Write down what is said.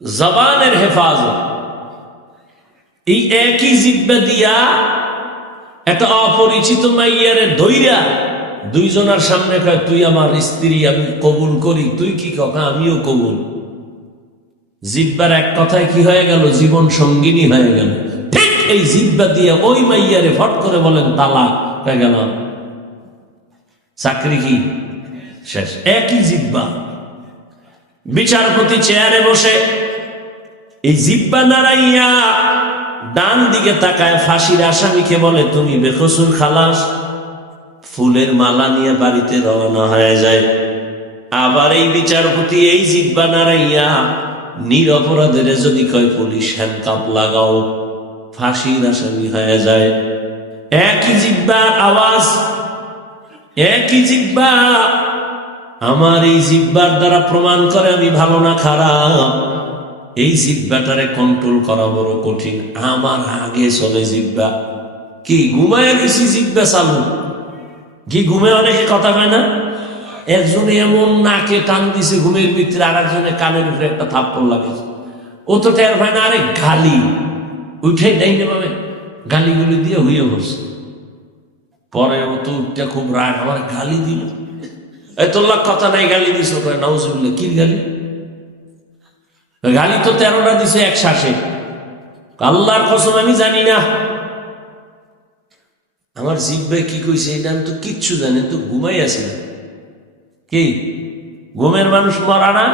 জবানের হেফাজত। এই একই জিহ্বা দিয়া একটা অপরিচিত মাইয়ারে ধইরা দুইজনের সামনে কয় তুই আমার স্ত্রী, আমি কবুল করি। তুই কি কথা? আমিও কবুল। জিহ্বার এক কথায় কি হয়ে গেল? জীবন সঙ্গিনী হয়ে গেল। ঠিক এই জিহ্বা দিয়ে ওই মাইয়ারে ফট করে বলেন তালাক হয়ে গেল, চাকরি কি শেষ। একই জিহ্বা। বিচারপতি চেয়ারে বসে এই জিহ্বা নাড়াইয়া ডান দিকে তাকায় ফাঁসির আসামিকে বলে তুমি বেকসুর খালাস। ফুলের মালা নিয়ে বাড়িতে রওনা হয়ে যায়। আবার এই বিচারপতি এই জিহ্বা নাড়াইয়া নিরপরাধের যদি কয় পুলিশ হ্যান্ডকাপ লাগাও, ফাঁসির আসামি হয়ে যায়। একই জিহ্বার আওয়াজ, একই জিহ্বা। আমার এই জিহ্বার দ্বারা প্রমাণ করে আমি ভালো না খারাপ। এই জিহ্বাটারে কন্ট্রোল করা বড় কঠিন। আমার আগে চলে জিহ্বা। কি ঘুমায় গেছি জিহ্বা চালু? কি ঘুমে অনেকে কথা হয় না? একজনে এমন নাকে টান দিছে ঘুমের ভিতরে, আর একজনে কানের উপরে একটা থাপ্পড় লাগেছে। ও তো টের হয় না। আরে গালি উঠে ডাইনে পাবে, গালিগুলি দিয়ে হইয়ে বসছে। পরে ও তো উঠতে খুব রাগ, আমার গালি দিল। এই তোর কথা নাই, গালি দিস। নাউজুবিল্লাহ, কি গালি? গালি তো 13টা দিছে এক শ্বাসে। আল্লাহর কসম আমি জানি না আমার জিহ্বা কি কইছে, এটা আমি তো কিচ্ছু জানি। তো ঘুমাই আছে না। কি ঘুমের মানুষ মরা না?